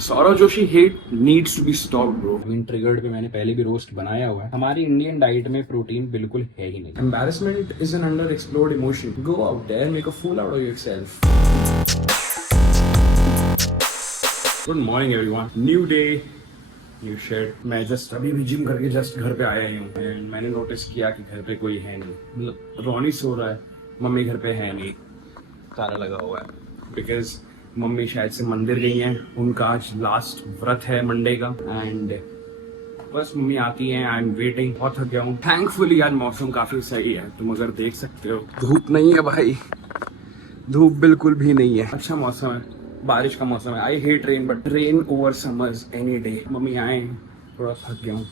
Saurav Joshi hate needs to be stopped bro. I mean triggered पे मैंने पहले भी रोस्ट बनाया हुआ है। हमारी इंडियन डाइट में प्रोटीन बिल्कुल है ही नहीं। Embarrassment is an under explored emotion. Go out there, make a fool out of yourself. Good morning everyone, new day new shade. मैं जस्ट अभी भी जिम करके जस्ट घर पे आया ही हूँ एंड मैंने नोटिस किया कि घर पे कोई है नहीं। मतलब रोनी सो रहा है, मम्मी घर पे है नहीं, ताला लगा हुआ है बिकॉज मम्मी शायद से मंदिर गई हैं। उनका आज लास्ट व्रत है मंडे का एंड बस मम्मी आती हैं। आई एम वेटिंग, बहुत थक गया हूँ। थैंकफुली आज मौसम काफी सही है, तुम अगर देख सकते हो। धूप नहीं है भाई, धूप बिल्कुल भी नहीं है, अच्छा मौसम है, बारिश का मौसम है। I hate rain but rain over summers any day. Mummy आए, थोड़ा थक गया हूँ,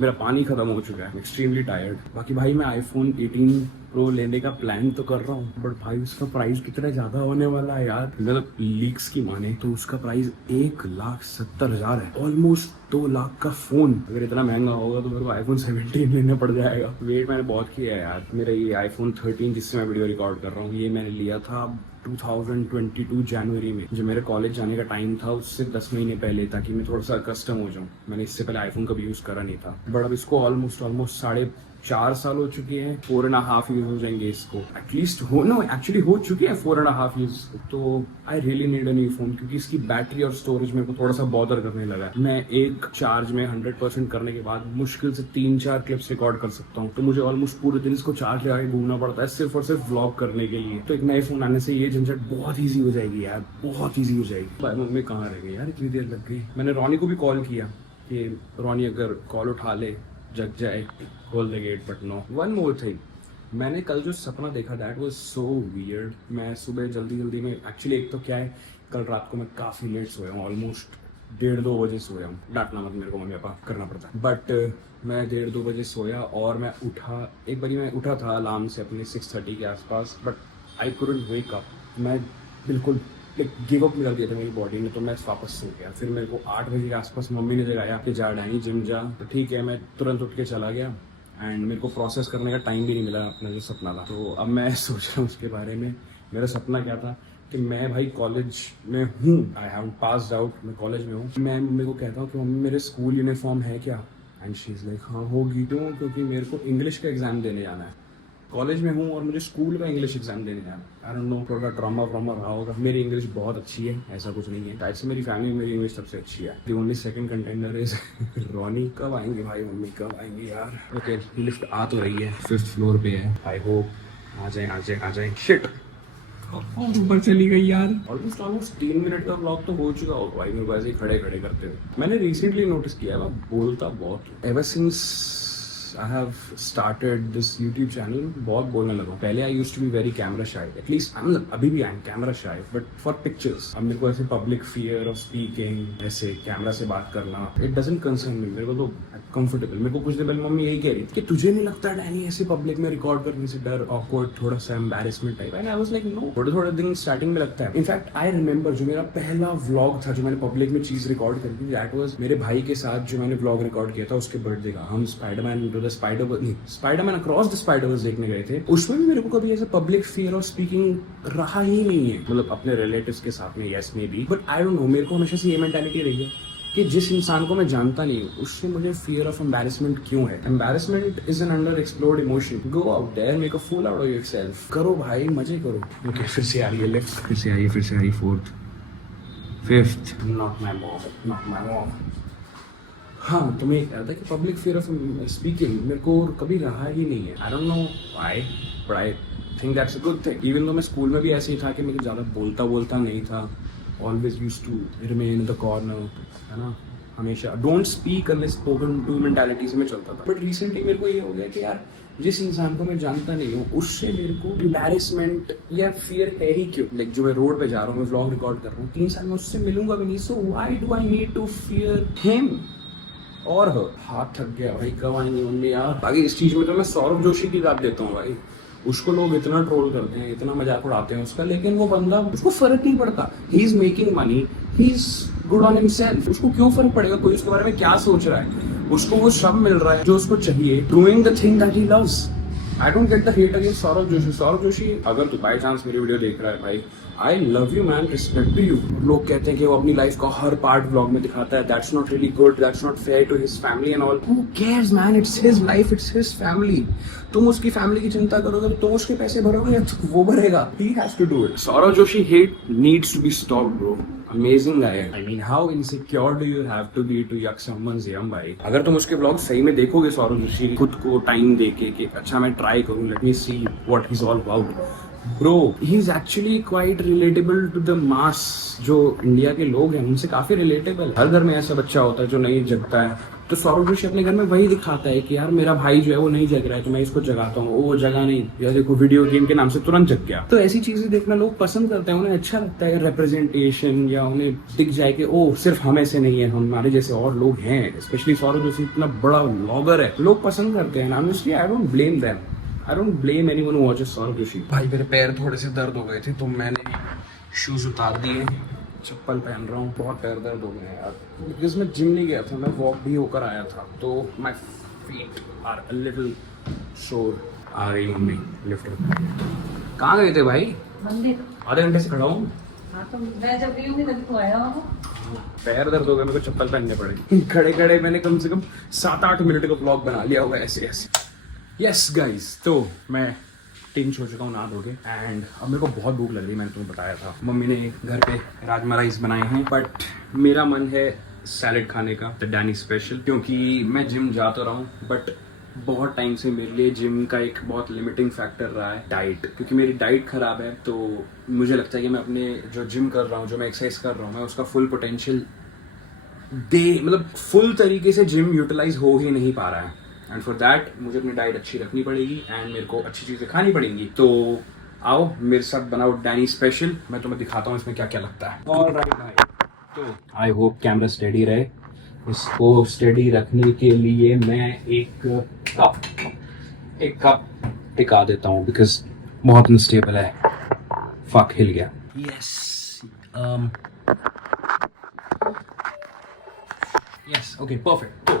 मेरा पानी खत्म हो चुका है, एक्सट्रीमली टायर्ड। बाकी भाई मैं आईफोन 18 प्रो लेने का प्लान तो कर रहा हूँ बट भाई उसका प्राइस कितना ज्यादा होने वाला है यार। मतलब लीक्स की माने तो उसका प्राइस 1,70,000 है, ऑलमोस्ट 2 लाख का फोन। अगर इतना महंगा होगा तो मेरे को आईफोन 17 लेना पड़ जाएगा। वेट मैंने बहुत किया है यार। मेरा ये आईफोन 13 जिससे मैं वीडियो रिकॉर्ड कर रहा हूँ, ये मैंने लिया था 2022 जनवरी में, जो मेरे कॉलेज जाने का टाइम था उससे 10 महीने पहले, ताकि मैं थोड़ा सा कस्टम हो जाऊँ। मैंने इससे पहले आईफोन कभी यूज करा नहीं था बट अब इसको ऑलमोस्ट 4.5 साल हो चुके हैं। 4.5 ईयर्स हो जाएंगे इसको एटलीस्ट। एक्चुअली हो चुके हैं 4.5 ईयर्स। तो आई really need a new phone क्योंकि इसकी बैटरी और स्टोरेज मेरे को थोड़ा सा बॉदर करने लगा है। मैं एक चार्ज में 100% करने के बाद मुश्किल से 3-4 क्लिप्स रिकॉर्ड कर सकता हूँ, तो मुझे ऑलमोस्ट पूरे दिन इसको चार्ज लगा के घूमना पड़ता है सिर्फ और सिर्फ व्लॉग करने के लिए। तो एक नए फोन आने से ये झंझट बहुत ईजी हो जाएगी यार, बहुत ईजी हो जाएगी। भाई मम्मी कहाँ रह गई यार, इतनी देर लग गई। मैंने रोनी को भी कॉल किया कि रोनी अगर कॉल उठा ले, जग जाए, खोल the gate, but no. One more thing, मैंने कल जो सपना देखा दैट वाज सो वियर्ड। मैं सुबह जल्दी में, एक्चुअली एक तो क्या है, कल रात को मैं काफ़ी लेट सोया हूँ, ऑलमोस्ट 1:30-2 बजे सोया हूँ। डांटना मत मेरे को, मम्मी पापा करना पड़ता है। बट मैं 1:30-2 बजे सोया और मैं उठा, एक बारी मैं उठा था अलार्म से अपने 6:30 के आसपास, but I couldn't wake up. मैं बिल्कुल गिव अप कर दिया था मेरी बॉडी ने, तो मैं वापस सो गया। फिर मेरे को 8 बजे के आसपास मम्मी ने जगाया कि जा डैनी जिम जा। तो ठीक है, मैं तुरंत उठ के चला गया एंड मेरे को प्रोसेस करने का टाइम भी नहीं मिला अपना जो सपना था। तो अब मैं सोच रहा हूँ उसके बारे में। मेरा सपना क्या था कि मैं भाई कॉलेज में हूँ, आई हैव पास्ड आउट, मैं कॉलेज में हूँ। मैं मम्मी को कहता हूँ कि मम्मी मेरे स्कूल यूनिफॉर्म है क्या, एंड शी इज़ लाइक हाँ होगी। क्यों? क्योंकि मेरे को इंग्लिश का एग्जाम देने जाना है। कॉलेज में हूँ और मुझे स्कूल का इंग्लिश एग्जाम देने जाना है। आई डोंट नो, थोड़ा ड्रामा रहा होगा। मेरी इंग्लिश बहुत अच्छी है, ऐसा कुछ नहीं है। शायद से मेरी फैमिली में मेरी इंग्लिश सबसे अच्छी है। The only second contender is Ronnie. कब आएंगे भाई, मम्मी कब आएंगे यार। ओके, लिफ्ट आ तो रही है, 5th फ्लोर पे है। आई होप आ जाए। शिट, ऊपर चली गई यार। ऑलमोस्ट 3 मिनट का ब्लॉग तो हो चुका होगा भाई मेरे को ऐसे ही खड़े करते हुए। मैंने रिसेंटली नोटिस किया मैं बोलता बहुत, ever since I have started this YouTube channel, बहुत बोलने लगा। पहले I used to be very camera shy, at least अभी भी I'm camera shy, but for pictures। अब मेरे को ऐसे public fear of speaking, ऐसे कैमरा से बात करना, it doesn't concern me। मेरे को तो comfortable। मेरे को कुछ दिन पहले मम्मी यही कह रही थी कि तुझे नहीं लगता डैनी ऐसे पब्लिक में रिकॉर्ड करने से डर, awkward, थोड़ा सा embarrassment type. and I was like no, थोड़े दिन स्टार्टिंग में लगता है। इनफैक्ट I remember जो मेरा पहला व्लॉग था जो मैंने पब्लिक में चीज रिकॉर्ड करी थी, that was मेरे भाई के साथ जो मैंने व्लॉग रिकॉर्ड किया था उसके बर्थडे का। हम स्पाइडरमैन अक्रॉस द स्पाइडरवर्स देखने गए थे। उसमें भी मेरे को कभी ऐसे पब्लिक फियर ऑफ स्पीकिंग रहा ही नहीं है। मतलब अपने रिलेटिव्स के साथ में yes may be, but I don't no, मेरे को हमेशा से ये मेंटालिटी रही है कि जिस इंसान को मैं जानता नहीं हूँ उससे मुझे फियर ऑफ एम्बैरेसमेंट क्यों है। Embarrassment is an under explored emotion. Go out there, make a fool out of yourself. करो भाई, मजे करो। ओके, फिर से आ रही है लिफ्ट, फिर से आई 4th 5th। Not my mom. हाँ, तो मैं कह रहा था कि पब्लिक फियर ऑफ स्पीकिंग मेरे को कभी रहा ही नहीं है। आई don't know why, but I think that's a good thing. Even तो मैं स्कूल में भी ऐसे ही था कि मैं ज़्यादा बोलता नहीं था। Always used to remain in the corner, है ना, हमेशा don't speak unless spoken to mentality से मैं चलता था। बट रिसेंटली मेरे को ये हो गया कि यार जिस इंसान को मैं जानता नहीं हूँ उससे मेरे को एम्बैरेसमेंट या फियर है ही क्यों। लाइक जो मैं रोड पे जा रहा हूँ, मैं व्लॉग रिकॉर्ड कर रहा हूँ, 3 साल में उससे मिलूंगा भी नहीं, so why do I need to fear him और हाथ थक गया भाई, कब आएंगे मम्मी यार। बाकी इस चीज में तो मैं सौरभ जोशी की दाद देता हूँ भाई। उसको लोग इतना ट्रोल करते हैं, इतना मजाक उड़ाते हैं उसका, लेकिन वो बंदा, उसको फर्क नहीं पड़ता। He is making money, he is good on himself. उसको क्यों फर्क पड़ेगा कोई उसके बारे में क्या सोच रहा है। उसको वो सब मिल रहा है जो उसको चाहिए, doing the thing that he loves. I don't get the hate against Saurabh Joshi. अगर तू बाय चांस मेरी वीडियो देख रहा है भाई, I love you man, respect to you. लोग कहते हैं कि वो अपनी लाइफ का हर पार्ट व्लॉग में दिखाता है, that's not really good, that's not fair to his family and all. Who cares man, it's his life, it's his family. तुम उसकी फैमिली की चिंता करोगे तो तुम उसके पैसे भरोगे या तो वो भरेगा? He has to do it. Saurav Joshi hate needs to be stopped bro. Amazing guy है। I mean how insecure do you have to be to yuck someone's yum भाई। अगर तुम उसके ब्लॉग सही में देखोगे सौरव जोशी, खुद को टाइम देके कि अच्छा मैं ट्राई करूं, let me see what he is all about, bro he is actually quite relatable to the mass. जो इंडिया के लोग हैं उनसे काफी रिलेटेबल। हर घर में ऐसा बच्चा होता है जो नहीं जगता है, तो सौरव जोशी अपने घर में वही दिखाता है कि यार मेरा भाई जो है वो नहीं जग रहा है तो मैं इसको जगाता हूँ, वो जगा नहीं, या देखो वीडियो गेम के नाम से तुरंत जग गया। तो ऐसी चीजें देखना लोग पसंद करते हैं, उन्हें अच्छा लगता है रिप्रेजेंटेशन, या उन्हें दिख जाए कि ओ सिर्फ हम ऐसे नहीं है, हमारे जैसे और लोग हैं। स्पेशली सौरव जोशी इतना बड़ा व्लॉगर है, लोग पसंद करते हैं। Honestly I don't blame them, I don't blame anyone who watches Saurav Joshi. भाई मेरे पैर थोड़े से दर्द हो गए थे तो मैंने शूज उतार दिए, चप्पल पहन रहा हूँ। बहुत पैर दर्द हो गए यार, बिकॉज मैं जिम नहीं गया था, मैं वॉक भी होकर आया था, तो my feet are a little sore. आ रही मम्मी लिफ्ट। कहाँ गए थे भाई? मंदिर। आधे घंटे से खड़ा हूँ। हाँ तो मैं जब गई होंगी तभी तो आया हूँ। पैर दर्द हो गए, मेरे को चप्पल पहनने पड़े। खड़े खड़े मैंने कम से कम 7-8 मिनट का ब्लॉग बना लिया होगा ऐसे ऐसे। यस गाइस, तो मैं टिंच हो चुका हूँ नहा धो के, एंड अब मेरे को बहुत भूख लग रही है। मैंने तुम्हें बताया था मम्मी ने घर पे राजमा राइस बनाए हैं, बट मेरा मन है सैलेड खाने का, द डैनी स्पेशल। क्योंकि मैं जिम जा तो रहा हूँ, बट बहुत टाइम से मेरे लिए जिम का एक बहुत लिमिटिंग फैक्टर रहा है डाइट। क्योंकि मेरी डाइट खराब है, तो मुझे लगता है कि मैं अपने जो जिम कर रहा हूँ, जो मैं एक्सरसाइज कर रहा हूँ, मैं उसका फुल पोटेंशियल मतलब फुल तरीके से जिम यूटिलाइज हो ही नहीं पा रहा है। एंड फॉर दैट मुझे अपनी डाइट अच्छी रखनी पड़ेगी एंड मेरे को अच्छी चीज़ें खानी पड़ेंगी। तो आओ मेरे साथ बनाओ डैनी स्पेशल, मैं तुम्हें दिखाता हूँ इसमें क्या क्या लगता है। ऑलराइट भाई, तो आई होप कैमरा स्टेडी रहे। इसको स्टेडी रखने के लिए मैं एक कप टिका देता हूँ, बिकॉज बहुत अनस्टेबल है। फक, हिल गया। Yes yes, okay perfect. तो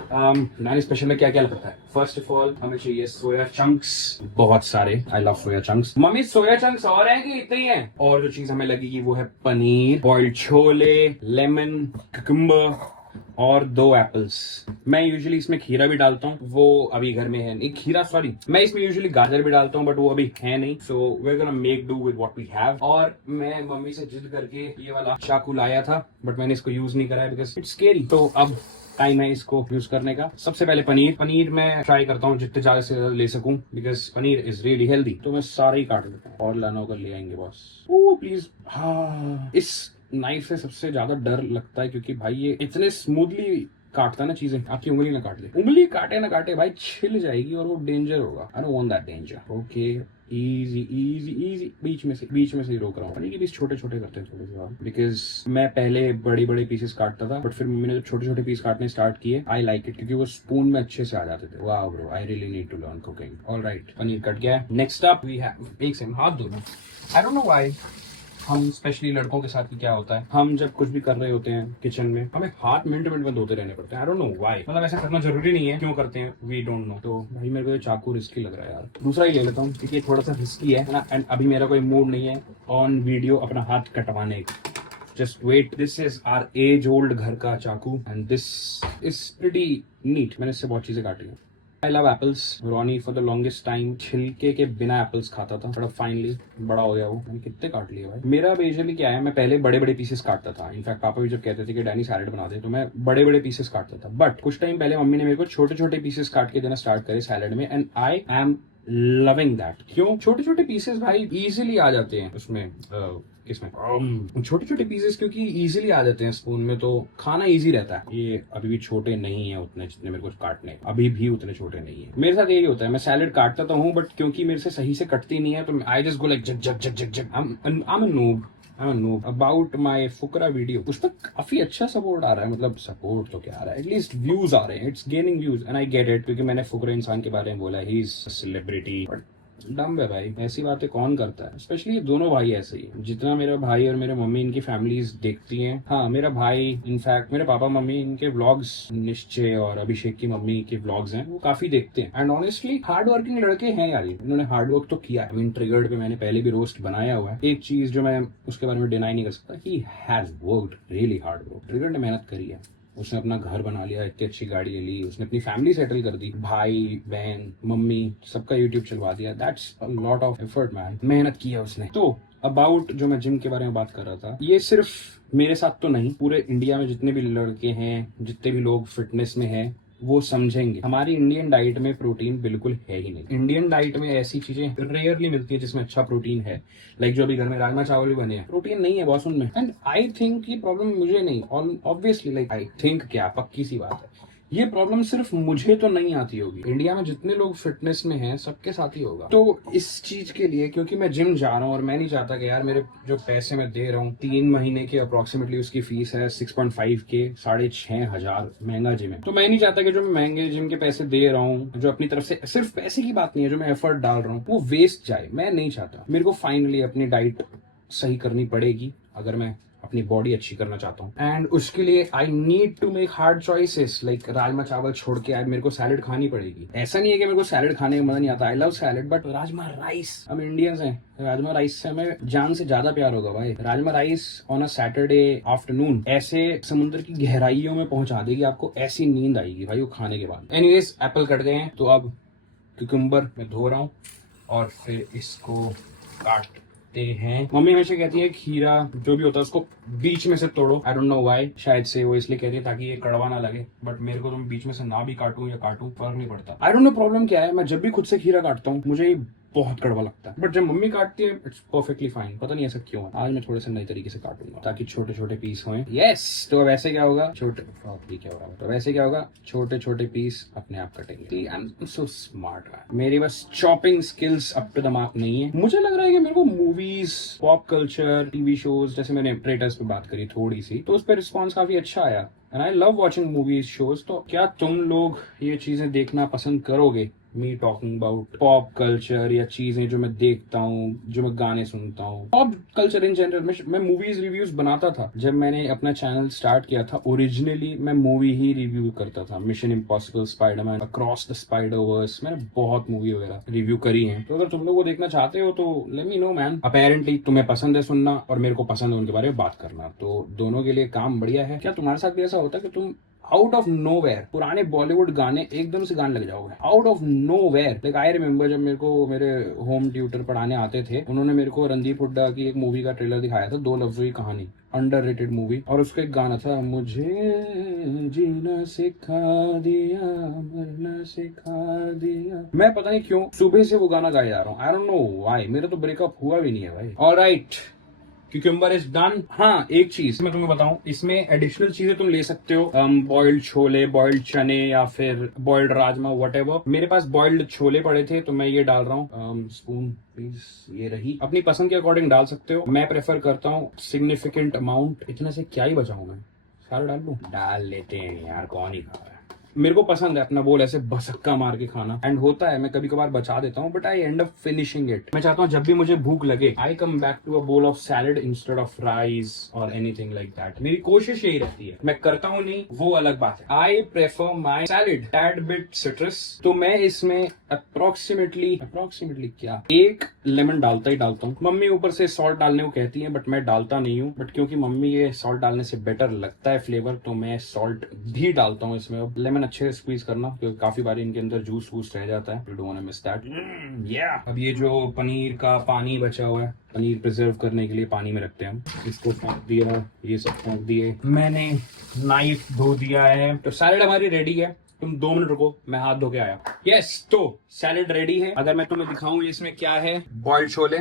डैनी स्पेशल में क्या क्या लगता है? फर्स्ट ऑफ ऑल हमें चाहिए सोया चंक्स, बहुत सारे। I love soya chunks. Mummy soya chunks और हैं कि इतने ही हैं? और जो चीज हमें लगेगी वो है paneer, boiled chole, lemon, cucumber और 2 एप्पल्स। मैं यूजुअली इसमें खीरा भी डालता हूँ, वो अभी घर में है नहीं। खीरा सॉरी, मैं इसमें यूजुअली गाजर भी डालता हूँ, बट वो अभी है नहीं। So we gonna make do with what we have. और मैं मम्मी से जिद करके ये वाला चाकू लाया था, बट मैंने इसको यूज नहीं करा है बिकॉज इट्स स्केरी। तो अब टाइम है इसको यूज करने का। सबसे पहले पनीर मैं ट्राई करता हूँ जितने ज्यादा से ज्यादा ले सकूं, because paneer is really healthy. तो मैं सारा ही काट लेता हूँ, और लाना होकर ले आएंगे बॉस। Oh please. हाँ, इस नाइफ से सबसे ज्यादा डर लगता है, क्योंकि भाई ये इतने स्मूथली काटता है ना चीजें, आपकी उंगली ना काट दे। उंगली काटे ना काटे भाई, छिल जाएगी और वो डेंजर होगा। I don't want that danger. Okay, easy easy easy, बीच में से ही रोक रहा हूँ। पनीर के पीस छोटे छोटे करते हैं थोड़े से, बिकॉज मैं पहले बड़े बड़े पीसेस काटता था, बट फिर मम्मी ने जब छोटे छोटे पीस काटने स्टार्ट किए, आई लाइक इट, क्योंकि वो स्पून में अच्छे से आ जाते थे। वाह bro, I really need to learn cooking. Alright, paneer कट गया है। नेक्स्ट अप वी हैव, एक सेकंड हाथ धो लूं। आई डोंट नो व्हाई हम स्पेशली लड़कों के साथ क्या होता है, हम जब कुछ भी कर रहे होते हैं किचन में, हमें हाथ मिनट में धोते रहने पड़ते हैं। आई डोंट नो व्हाई, मतलब ऐसा करना जरूरी नहीं है, क्यों करते हैं वी डोंट नो। तो भाई मेरे को ये चाकू रिस्की लग रहा है यार, दूसरा ही ले लेता हूँ, क्योंकि थोड़ा सा रिस्की है ना। एंड अभी मेरा कोई मूड नहीं है ऑन वीडियो अपना हाथ कटवाने का। Just wait, this is our age old घर का चाकू and this is pretty neat. मैंने इससे बहुत चीजें काटी हैं। I love apples. Ronnie for the longest time छिलके के बिना एप्पल्स खाता था, बड़ा फाइनली बड़ा हो गया वो। मैंने कितने काट लिए भाई। मेरा बेसिकली क्या है, मैं पहले बड़े बड़े पीसेस काटता था। इनफैक्ट पापा भी जब कहते थे कि डैनी सैलेड बना दे, तो मैं बड़े बड़े पीसेस काटता था। बट कुछ टाइम पहले मम्मी ने मेरे को छोटे छोटे पीसेस काट के देना स्टार्ट करे सैलेड में, and I am loving that. क्यों? छोटे छोटे पीसेस भाई इजीली आ जाते हैं उसमें, किसमें छोटे छोटे पीसेस, क्योंकि इजीली आ जाते हैं स्पून में, तो खाना इजी रहता है। ये अभी भी छोटे नहीं है उतने जितने मेरे को काटने, अभी भी उतने छोटे नहीं है। मेरे साथ यही होता है, मैं सैलेड काटता तो हूँ, बट क्योंकि मेरे से सही से कटती नहीं है, तो आई जस्ट गो लाइक जग जग जग जग जग। I am no about my Fukra video, उस पर काफी अच्छा सपोर्ट आ रहा है। मतलब सपोर्ट तो क्या आ रहा है, एटलीस्ट व्यूज आ रहे हैं, it's gaining views and I get it, क्योंकि मैंने फुकरा इंसान के बारे में बोला, ही इज सेलिब्रिटी, बट डम है भाई, ऐसी बातें कौन करता है, स्पेशली दोनों भाई ऐसे ही हैं। जितना मेरा भाई और मेरे मम्मी इनकी फैमिलीज देखती हैं, हाँ मेरा भाई इनफैक्ट मेरे पापा मम्मी इनके व्लॉग्स, निश्चय और अभिषेक की मम्मी के व्लॉग्स हैं वो काफी देखते हैं। एंड ऑनेस्टली हार्ड वर्किंग लड़के हैं यार, ये इन्होंने हार्ड वर्क तो किया है। आई मीन ट्रिगर्ड पे मैंने पहले भी रोस्ट बनाया हुआ है। एक चीज जो मैं उसके बारे में डिनाई नहीं कर सकता, he has worked really hard work. Triggered ने मेहनत करी है, उसने अपना घर बना लिया, इतनी अच्छी गाड़ी ले ली, उसने अपनी फैमिली सेटल कर दी, भाई बहन मम्मी सबका यूट्यूब चलवा दिया। That's a lot of effort man, मेहनत की है उसने। तो अबाउट जो मैं जिम के बारे में बात कर रहा था, ये सिर्फ मेरे साथ तो नहीं, पूरे इंडिया में जितने भी लड़के हैं, जितने भी लोग फिटनेस में हैं, वो समझेंगे हमारी इंडियन डाइट में प्रोटीन बिल्कुल है ही नहीं। इंडियन डाइट में ऐसी चीजें रेयरली मिलती है जिसमें अच्छा प्रोटीन है। लाइक जो अभी घर में राजमा चावल भी बने हैं, प्रोटीन नहीं है बॉस उनमें। एंड आई थिंक ये प्रॉब्लम मुझे नहीं, ऑब्वियसली लाइक आई थिंक क्या पक्की सी बात है, ये प्रॉब्लम सिर्फ मुझे तो नहीं आती होगी, इंडिया में जितने लोग फिटनेस में हैं सबके साथ ही होगा। तो इस चीज के लिए, क्योंकि मैं जिम जा रहा हूँ और मैं नहीं चाहता कि यार मेरे जो पैसे मैं दे रहा हूँ 3 महीने के अप्रोक्सीमेटली उसकी फीस है 6.5 के, 6,500 महंगा जिम है, तो मैं नहीं चाहता कि जो मैं महंगे जिम के पैसे दे रहा हूँ, जो अपनी तरफ से सिर्फ पैसे की बात नहीं है, जो मैं एफर्ट डाल रहा हूँ वो वेस्ट जाए। मैं नहीं चाहता। मेरे को फाइनली अपनी डाइट सही करनी पड़ेगी अगर मैं अपनी बॉडी अच्छी करना चाहता हूँ। एंड उसके लिए I need to make hard choices, like rajma chawal छोड़ के आज मेरे को सैलेड खानी पड़ेगी। ऐसा नहीं है कि मेरे को सैलेड खाने का मजा नहीं आता, I love salad, but rajma rice, हम इंडियंस हैं, राजमा राइस से हमें जान से ज्यादा प्यार होगा भाई। Rajma rice on a Saturday afternoon ऐसे समुद्र की गहराइयों में पहुंचा देगी आपको, ऐसी नींद आएगी भाई वो खाने के बाद। एनीवेज एप्पल कट गए हैं, तो अब क्यूकम्बर मैं धो रहा हूँ और फिर इसको काट हैं। मम्मी हमेशा कहती है खीरा जो भी होता है उसको बीच में से तोड़ो, आई डोंट नो व्हाई, शायद से वो इसलिए कहती है ताकि ये कड़वा ना लगे, बट मेरे को तो बीच में से ना भी काटूं या काटूं फर्क नहीं पड़ता। आई डोंट नो प्रॉब्लम क्या है, मैं जब भी खुद से खीरा काटता हूँ मुझे ये बहुत कड़वा लगता है, बट जब मम्मी काटती है इट्स परफेक्टली फाइन। पता नहीं ऐसा क्यों है। आज मैं थोड़े से नए तरीके से काटूंगा ताकि छोटे छोटे पीस हों। यस, तो अब ऐसे क्या होगा, छोटे छोटे पीस अपने आप कटेंगे। I am so smart. मेरी बस chopping skills up to the mark नहीं है। मुझे लग रहा है कि मेरे को movies, pop culture, TV shows, जैसे मैंने ट्रेटर्स पे बात करी थोड़ी सी, तो उस पर रिस्पॉन्स काफी अच्छा आया। And I love watching movies shows. तो क्या तुम लोग ये चीजें देखना पसंद करोगे? Me talking about pop culture या चीजें जो मैं देखता हूँ, जो मैं गाने सुनता हूँ, पॉप कल्चर इन जनरल। मैं मूवीज रिव्यूज बनाता था जब मैंने अपना चैनल स्टार्ट किया था। ओरिजिनली मैं मूवी ही रिव्यू करता था, Mission Impossible, Spiderman, Across the Spider Verse, मैंने बहुत मूवी वगैरह रिव्यू करी है। तो अगर तुम लोग वो देखना चाहते हो तो let me know man. Apparently तुम्हें पसंद है सुनना और मेरे को पसंद है उनके बारे में बात करना, तो दोनों के लिए काम बढ़िया है। क्या तुम्हारे साथ भी ऐसा होता है कि तुम आउट ऑफ नो वेयर पुराने बॉलीवुड गाने एकदम से गाने लग जाओगे? Out of nowhere. Like I remember जब मेरे को मेरे होम ट्यूटर पढ़ाने आते थे, उन्होंने मेरे को रणदीप हुड्डा की एक मूवी का ट्रेलर दिखाया था, 2 लफ्जों की कहानी, अंडररेटेड मूवी, और उसका एक गाना था, मुझे जीना सिखा दिया, मरना सिखा दिया। मैं पता नहीं क्यों सुबह से वो गाना गाया जा रहा हूँ, आई डोंट नो व्हाई। मेरा तो ब्रेकअप हुआ भी नहीं है भाई। Alright, cucumber is done. हाँ, एक चीज मैं तुम्हें बताऊं, इसमें एडिशनल चीजें तुम ले सकते हो, बॉइल्ड छोले, बॉइल्ड चने या फिर बॉइल्ड राजमा, व्हाटएवर। मेरे पास बॉइल्ड छोले पड़े थे तो मैं ये डाल रहा हूँ। स्पून प्लीज, ये रही। अपनी पसंद के अकॉर्डिंग डाल सकते हो। मैं प्रेफर करता हूँ सिग्निफिकेंट अमाउंट। इतने से क्या ही बचाऊं मैं, सारा डाल लूं? डाल लेते हैं यार, कौन ही खा रहा है। मेरे को पसंद है अपना बोल ऐसे भसक्का मार के खाना, एंड होता है मैं कभी कभार बचा देता हूँ, but I and up finishing it. मैं चाहता हूँ जब भी मुझे भूख लगे, आई come back to a bowl of salad instead of rice और एनीथिंग लाइक दैट। मेरी कोशिश यही रहती है। मैं करता हूँ नहीं, वो अलग बात है। I prefer my salad tad bit citrus, तो मैं इसमें अप्रोक्सीमेटली क्या 1 लेमन डालता ही डालता हूँ। मम्मी ऊपर से सॉल्ट डालने को कहती है, बट मैं डालता नहीं हूँ, बट क्योंकि मम्मी ये सॉल्ट डालने से बेटर लगता है फ्लेवर, तो मैं सॉल्ट भी डालता हूँ इसमें। अब लेमन अच्छे से स्क्वीज करना, क्योंकि काफी बार इनके अंदर जूस वूस रह जाता है, you don't want to miss that. अब ये जो पनीर का पानी बचा हुआ है, पनीर प्रिजर्व करने के लिए पानी में रखते हैं हम, इसको फेंक दिया, ये सब फेंक दिए, मैंने नाइफ धो दिया है। तो सैलेड हमारी रेडी है। तुम 2 मिनट रुको, मैं हाथ धो के आया। यस, तो सैलेड रेडी है। अगर मैं तुम्हें दिखाऊं इसमें क्या है, boiled chole,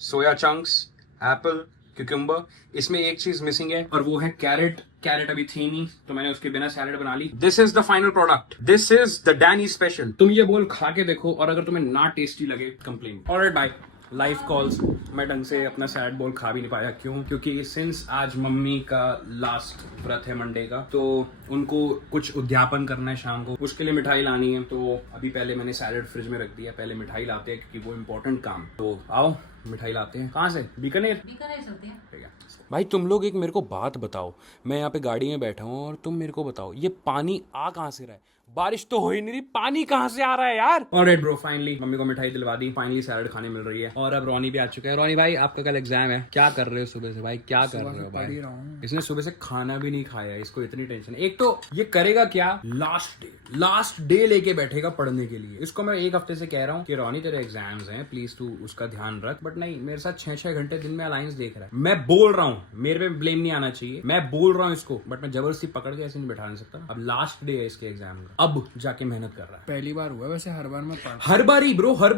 soya chunks, Apple, cucumber. इसमें एक चीज मिसिंग है और वो है कैरेट। कैरेट अभी थी नहीं, तो मैंने उसके बिना सैलेड बना ली। This is the final product, this is the Danny special. तुम ये बोल खा के देखो और अगर तुम्हें ना टेस्टी लगे, complain. Alright bye. Live calls. मैं ढंग से अपना सैड बोल खा भी नहीं पाया। क्यों? क्योंकि सिंस आज मम्मी का लास्ट व्रत है मंडे का, तो उनको कुछ उद्यापन करना है शाम को, उसके लिए मिठाई लानी है। तो अभी पहले मैंने सैलेड फ्रिज में रख दिया, पहले मिठाई लाते हैं क्योंकि वो इम्पोर्टेंट काम। तो आओ मिठाई लाते हैं। कहाँ से? बीकानेर। बीकानेर चलते हैं। ठीक है भाई, तुम लोग एक मेरे को बात बताओ। मैं यहाँ पे गाड़ी में बैठा हूँ और तुम मेरे को बताओ, ये पानी आ कहाँ से रहा है? बारिश तो हो ही नहीं रही, पानी कहाँ से आ रहा है यार? ऑलराइट ब्रो, फाइनली मम्मी को मिठाई दिलवा दी, फाइनली सैलड खाने मिल रही है। और अब रोनी भी आ चुका है। रोनी भाई, आपका कल एग्जाम है, क्या कर रहे हो सुबह से भाई? क्या कर रहे हो भाई? इसने सुबह से खाना भी नहीं खाया, इसको इतनी टेंशन। एक तो ये करेगा क्या, लास्ट डे लेके बैठेगा पढ़ने के लिए। इसको मैं एक हफ्ते से कह रहा हूँ कि रोनी तेरे एग्जाम्स हैं, प्लीज तू उसका ध्यान रख, बट नहीं, मेरे साथ 6-6 घंटे दिन में अलायंस देख रहा है। मैं बोल रहा हूँ, मेरे पे ब्लेम नहीं आना चाहिए, मैं बोल रहा हूँ इसको, बट मैं जबरदस्ती पकड़ के ऐसे नहीं बैठा नहीं सकता। अब लास्ट डे है इसके एग्जाम का, अब जाके मेहनत कर रहा है। पहली बार हुआ वैसे, हर बार मैं हर बारी ब्रो, हर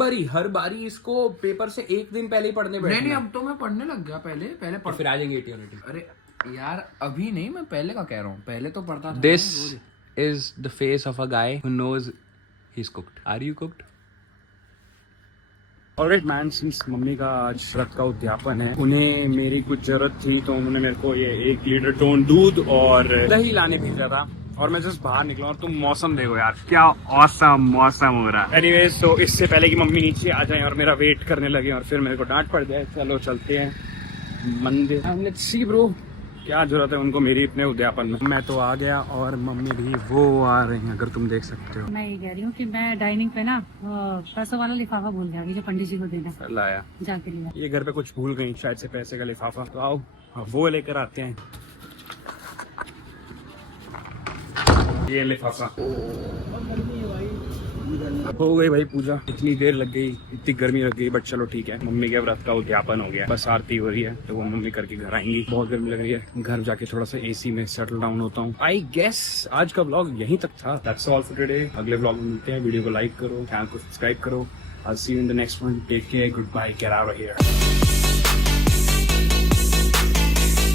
बारी इसको पेपर से एक दिन पहले ही पढ़ने बैठना। नहीं, अब तो मैं पढ़ने लग गया। पहले और फिर आ जाएंगे 80 और 80। अरे यार अभी नहीं, मैं पहले का कह रहा हूँ, पहले तो पढ़ता था। This is the face of a guy who knows he's cooked. Are you cooked? Alright man, since mummy का आज व्रत का उद्यापन है, उन्हें मेरी कुछ जरूरत थी, तो उन्होंने मेरे को ये 1 लीटर टोन दूध और दही लाने भेजा था। और मैं जस्ट बाहर निकला और तुम मौसम देखो यार, क्या ऑसम मौसम हो रहा है। एनीवेज, तो इससे पहले कि मम्मी नीचे आ जाए और मेरा वेट करने लगे और फिर मेरे को डांट पड़ जाए, चलो चलते हैं मंदिर। लेट्स सी ब्रो, क्या जरूरत है उनको मेरी इतने उद्यापन में। मैं तो आ गया और मम्मी भी वो आ रही हैं, अगर तुम देख सकते हो। मैं ये कह रही हूँ कि मैं डाइनिंग पे ना पैसों वाला लिफाफा भूल गया जो पंडित जी को देना, लाया जाके लिया। ये घर पे कुछ भूल गई शायद से, पैसे का लिफाफा। तो आओ वो लेकर आते हैं, ये लिफाफा। हो गई भाई पूजा, इतनी देर लग गई, इतनी गर्मी लग गई, बट चलो ठीक है, मम्मी के व्रत का उद्यापन हो गया। बस आरती हो रही है तो वो मम्मी करके घर आएंगी। बहुत गर्मी लग रही है, घर जाके थोड़ा सा एसी में सेटल डाउन होता हूँ। आई गेस आज का व्लॉग यहीं तक था। That's all for today. अगले व्लॉग में मिलते हैं। वीडियो को लाइक करो, चैनल को सब्सक्राइब करो। I'll see you in the next one. Take care. Goodbye. Get out of here.